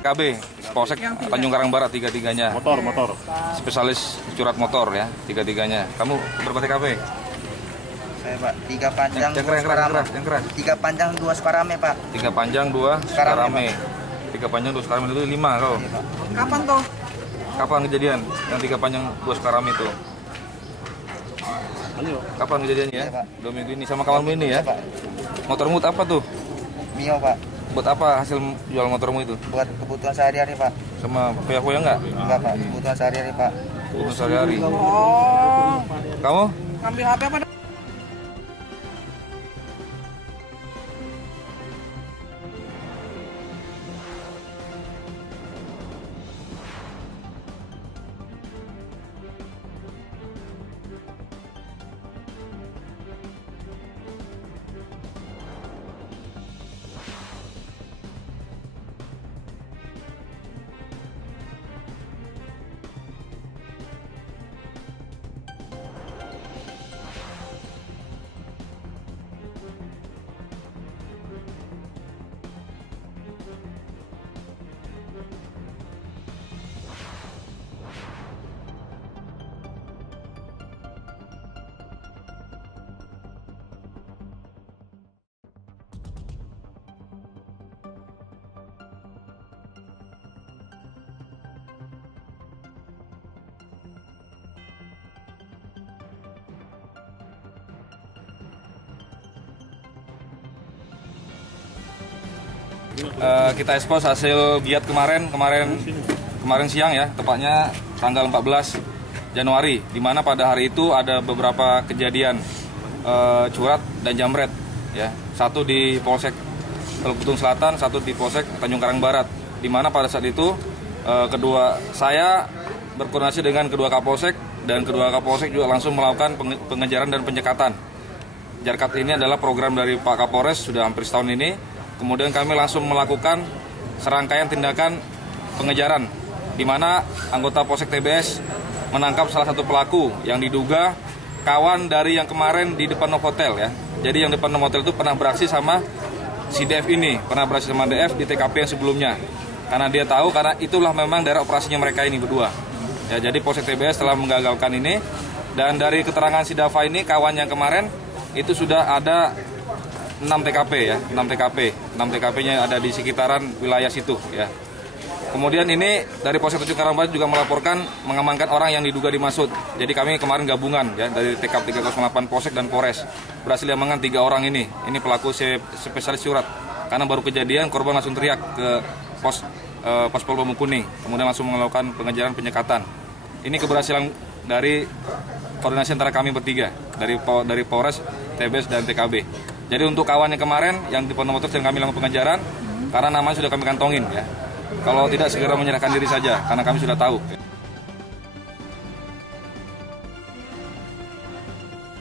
KB, Polsek Tanjung Karang Barat, tiga-tiganya. Motor. Spesialis curat motor ya, tiga-tiganya. Kamu berapa TKP? Saya Pak, 3 panjang, Yang 2 Sukarame. keras. 3 panjang, 2 Sukarame Pak. 3 panjang, 2 Sukarame. 3 panjang, 2 Sukarame itu 5 kau. Iya, Pak. Kapan tuh? Kapan kejadian? Yang 3 panjang, 2 Sukarame itu? Kapan kejadiannya ya? Iya, Pak. 2 minggu ini sama kawanmu ini ya? Iya, Pak. Motormu apa tuh? Mio Pak, Buat apa hasil jual motormu itu? buat kebutuhan sehari-hari Pak. Sama foya-foya enggak? Enggak Pak, kebutuhan sehari-hari Pak. Untuk sehari-hari. Oh, Kamu? ngambil HP apa? Kita expose hasil giat kemarin siang ya, tepatnya tanggal 14 Januari, di mana pada hari itu ada beberapa kejadian curat dan jamret ya. Satu di Polsek Teluk Betung Selatan, satu di Polsek Tanjung Karang Barat, di mana pada saat itu saya berkoordinasi dengan kedua Kapolsek, dan kedua Kapolsek juga langsung melakukan pengejaran dan penyekatan. Jarkat ini adalah program dari Pak Kapolres sudah hampir setahun ini. Kemudian kami langsung melakukan serangkaian tindakan pengejaran, di mana anggota Polsek TBS menangkap salah satu pelaku yang diduga kawan dari yang kemarin di depan Novotel ya. Jadi yang depan Novotel itu pernah beraksi sama si DF ini, pernah beraksi sama DF di TKP yang sebelumnya. Karena dia tahu, karena itulah memang daerah operasinya mereka ini berdua. Ya, jadi Polsek TBS telah menggagalkan ini, dan dari keterangan si Dava ini, kawan yang kemarin itu sudah ada 6 TKP ya, 6 TKP-nya ada di sekitaran wilayah situ ya. Kemudian ini dari Polsek Tanjung Karang Barat juga melaporkan mengamankan orang yang diduga dimaksud. Jadi kami kemarin gabungan ya dari TKP 308 Polsek dan Polres berhasil diamankan 3 orang ini. Ini pelaku spesialis surat. Karena baru kejadian, korban langsung teriak ke pos Pol Kuning, kemudian langsung melakukan pengejaran penyekatan. Ini keberhasilan dari koordinasi antara kami bertiga dari Polres, TBS dan TKB. Jadi untuk kawan yang kemarin yang di Pondok Motor sedang kami lakukan pengejaran, karena namanya sudah kami kantongin ya. Kalau tidak segera menyerahkan diri saja, karena kami sudah tahu.